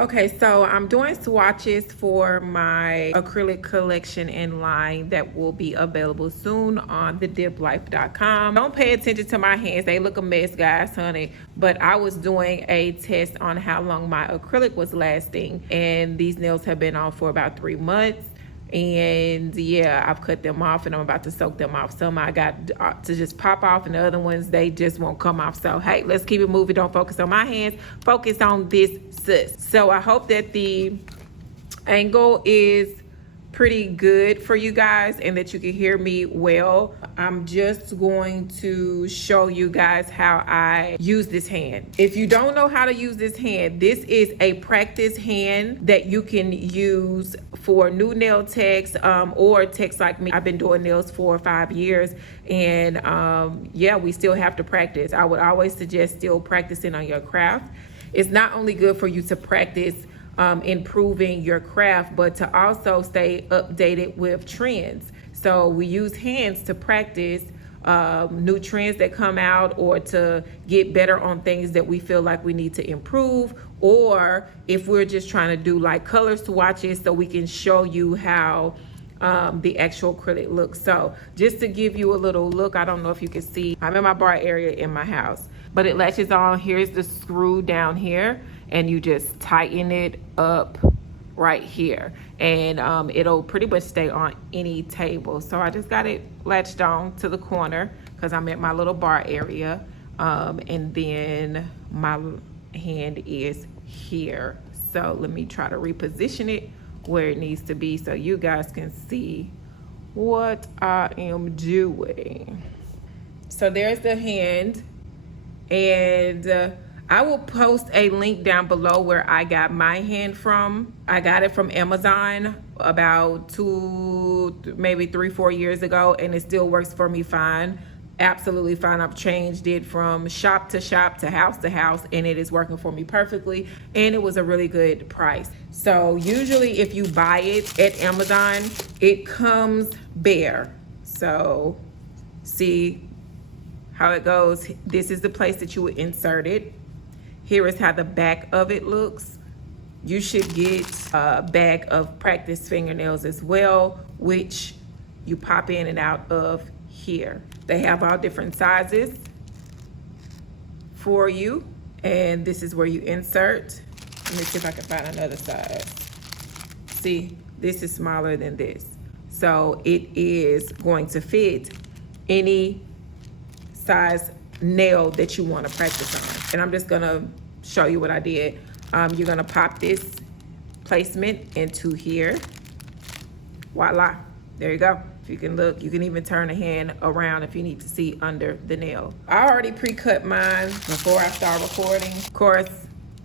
Okay, so I'm doing swatches for my acrylic collection in line that will be available soon on thediplife.com. Don't pay attention to my hands. They look a mess, guys, honey. But I was doing a test on how long my acrylic was lasting, and these nails have been on for about 3 months. And yeah, I've cut them off and I'm about to soak them off. Some I got to just pop off, and the other ones, they just won't come off. So hey, let's keep it moving. Don't focus on my hands, focus on this sis. So I hope that the angle is pretty good for you guys and that you can hear me well. I'm just going to show you guys how I use this hand. If you don't know how to use this hand, this is a practice hand that you can use for new nail techs or techs like me. I've been doing nails for 5 years, and yeah, we still have to practice. I would always suggest still practicing on your craft. It's not only good for you to practice improving your craft, but to also stay updated with trends. So we use hands to practice new trends that come out, or to get better on things that we feel like we need to improve, or if we're just trying to do like color swatches so we can show you how the actual acrylic looks. So just to give you a little look, I don't know if you can see, I'm in my bar area in my house, but it latches on. Here's the screw down here, and you just tighten it up right here, and it'll pretty much stay on any table. So I just got it latched on to the corner because I'm at my little bar area, and then my hand is here. So let me try to reposition it where it needs to be so you guys can see what I am doing. So there's the hand, and I will post a link down below where I got my hand from. I got it from Amazon about 2, maybe 3-4 years ago, and it still works for me fine. Absolutely fine. I've changed it from shop to shop to house, and it is working for me perfectly, and it was a really good price. So usually if you buy it at Amazon, it comes bare. So see how it goes. This is the place that you would insert it. Here is how the back of it looks. You should get a bag of practice fingernails as well, which you pop in and out of here. They have all different sizes for you, and this is where you insert. Let me see if I can find another size. See, this is smaller than this. So it is going to fit any size nail that you want to practice on. And I'm just gonna show you what I did. You're gonna pop this placement into here. Voila, there you go. If you can look, you can even turn the hand around if you need to see under the nail. I already pre-cut mine before I start recording. Of course,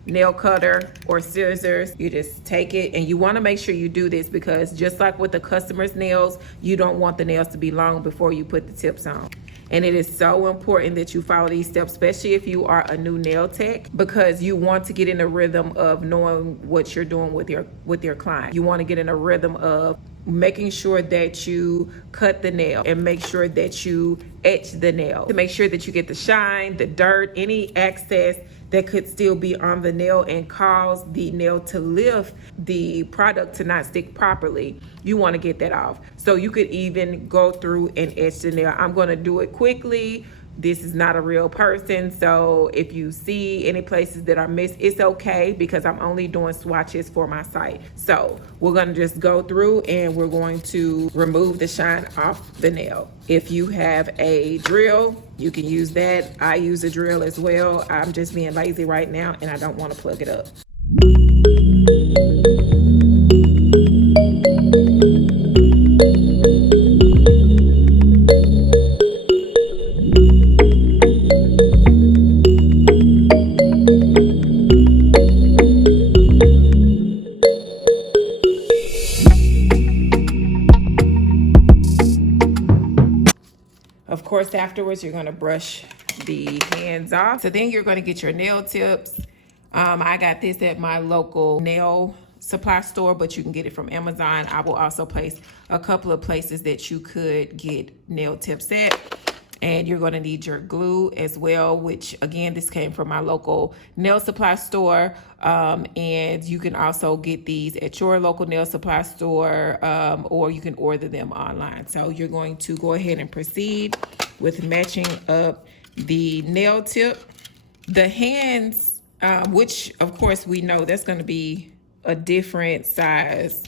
nail cutter or scissors, you just take it, and you want to make sure you do this because just like with the customer's nails, you don't want the nails to be long before you put the tips on. And it is so important that you follow these steps, especially if you are a new nail tech, because you want to get in a rhythm of knowing what you're doing with your client. You want to get in a rhythm of making sure that you cut the nail and make sure that you etch the nail to make sure that you get the shine, the dirt, any excess that could still be on the nail and cause the nail to lift the product to not stick properly. You want to get that off. So you could even go through and etch the nail. I'm going to do it quickly. This is not a real person, so if you see any places that are missed, it's okay because I'm only doing swatches for my site. So we're going to just go through and we're going to remove the shine off the nail. If you have a drill, you can use that. I use a drill as well. I'm just being lazy right now and I don't want to plug it up. Of course, afterwards, you're going to brush the hands off. So then you're going to get your nail tips. I got this at my local nail supply store, but you can get it from Amazon. I will also place a couple of places that you could get nail tips at. And you're going to need your glue as well, which again, this came from my local nail supply store. And you can also get these at your local nail supply store, or you can order them online. So you're going to go ahead and proceed with matching up the nail tip. The hands, which of course we know that's going to be a different size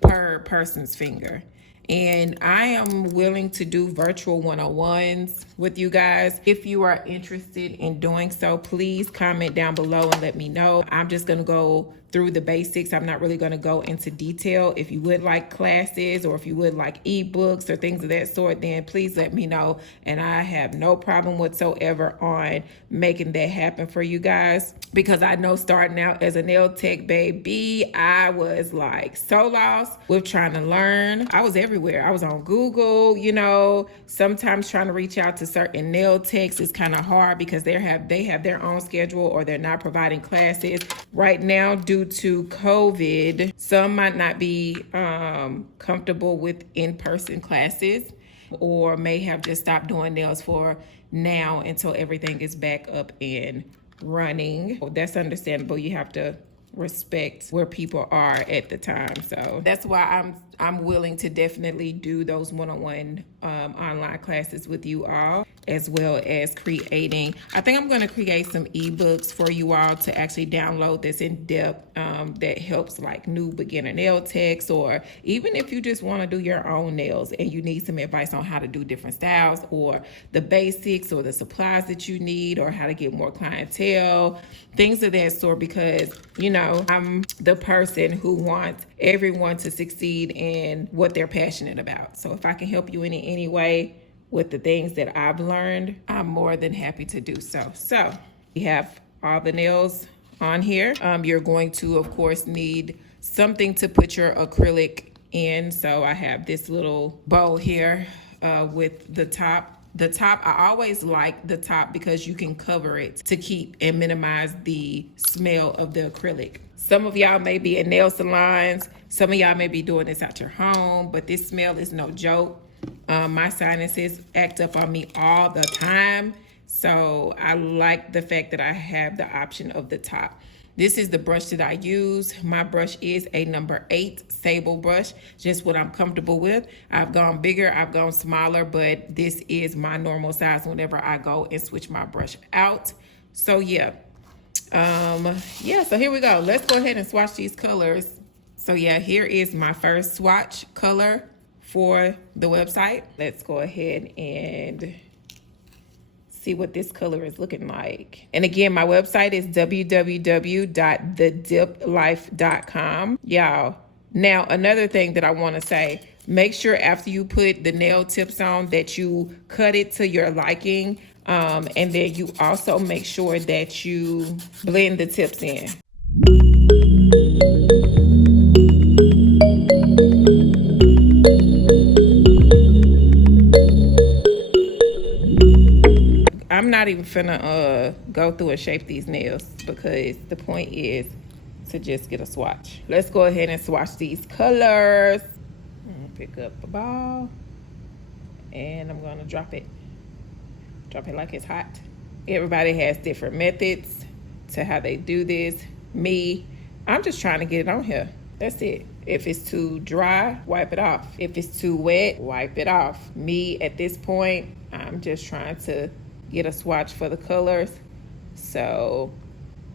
per person's finger. And I am willing to do virtual one-on-ones with you guys. If you are interested in doing so, please comment down below and let me know. I'm just gonna go through the basics. I'm not really gonna go into detail. If you would like classes, or if you would like ebooks or things of that sort, then please let me know. And I have no problem whatsoever on making that happen for you guys, because I know starting out as a nail tech baby, I was like so lost with trying to learn. I was everywhere. I was on Google, you know. Sometimes trying to reach out to certain nail techs is kind of hard because they have their own schedule, or they're not providing classes. Right now, due to COVID, some might not be comfortable with in-person classes, or may have just stopped doing nails for now until everything is back up and running. That's understandable. You have to respect where people are at the time. So that's why I'm willing to definitely do those one-on-one online classes with you all, as well as creating. I think I'm going to create some ebooks for you all to actually download that's in depth, that helps like new beginner nail techs, or even if you just want to do your own nails and you need some advice on how to do different styles, or the basics, or the supplies that you need, or how to get more clientele, things of that sort. Because, you know, I'm the person who wants everyone to succeed in what they're passionate about. So if I can help you in any way with the things that I've learned, I'm more than happy to do so. So we have all the nails on here. You're going to, of course, need something to put your acrylic in. So I have this little bowl here with the top. The top, I always like the top because you can cover it to keep and minimize the smell of the acrylic. Some of y'all may be in nail salons. Some of y'all may be doing this at your home, but this smell is no joke. My sinuses act up on me all the time. So I like the fact that I have the option of the top. This is the brush that I use. My brush is a number 8 sable brush, just what I'm comfortable with. I've gone bigger, I've gone smaller, but this is my normal size whenever I go and switch my brush out. So yeah. So here we go. Let's go ahead and swatch these colors. So yeah, here is my first swatch color for the website. Let's go ahead and see what this color is looking like. And again, my website is www.thediplife.com. Y'all, now another thing that I want to say, make sure after you put the nail tips on that you cut it to your liking. And then you also make sure that you blend the tips in. I'm not even finna go through and shape these nails, because the point is to just get a swatch. Let's go ahead and swatch these colors. I'm gonna pick up a ball and I'm gonna drop it like it's hot. Everybody has different methods to how they do this. Me, I'm just trying to get it on here. That's it. If it's too dry, wipe it off. If it's too wet, wipe it off. Me, at this point, I'm just trying to get a swatch for the colors. So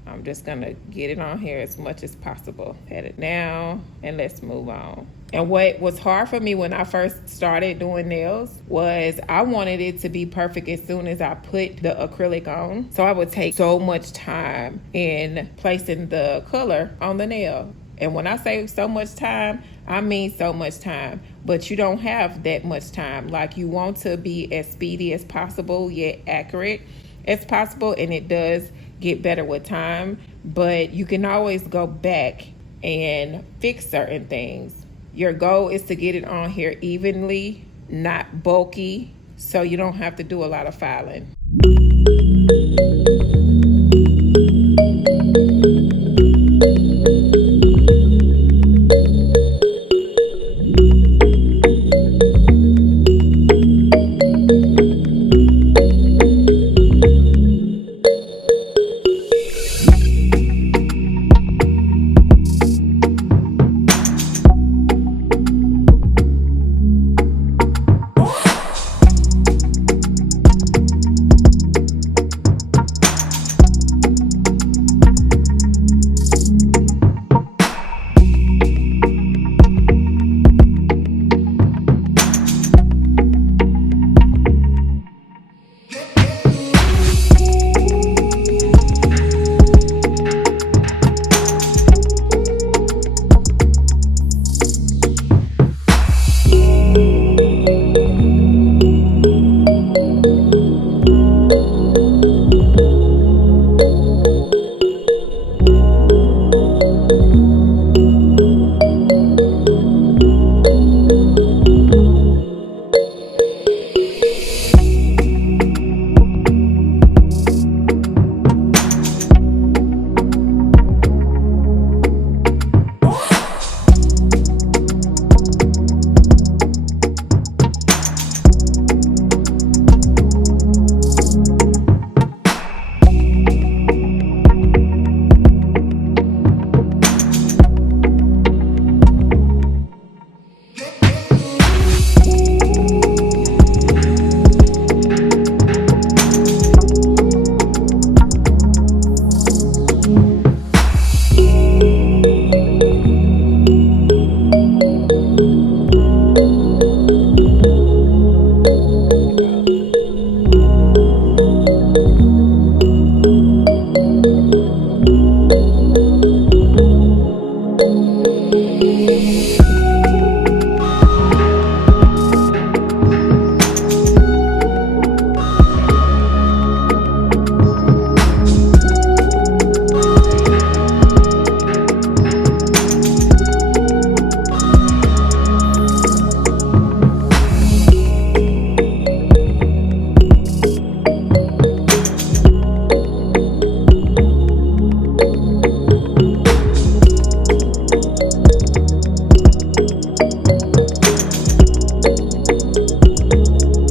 I'm just gonna get it on here as much as possible. Pat it down and let's move on. And what was hard for me when I first started doing nails was I wanted it to be perfect as soon as I put the acrylic on. So I would take so much time in placing the color on the nail. And when I say so much time, I mean so much time. But you don't have that much time. Like, you want to be as speedy as possible, yet accurate as possible. And it does get better with time. But you can always go back and fix certain things. Your goal is to get it on here evenly, not bulky, so you don't have to do a lot of filing.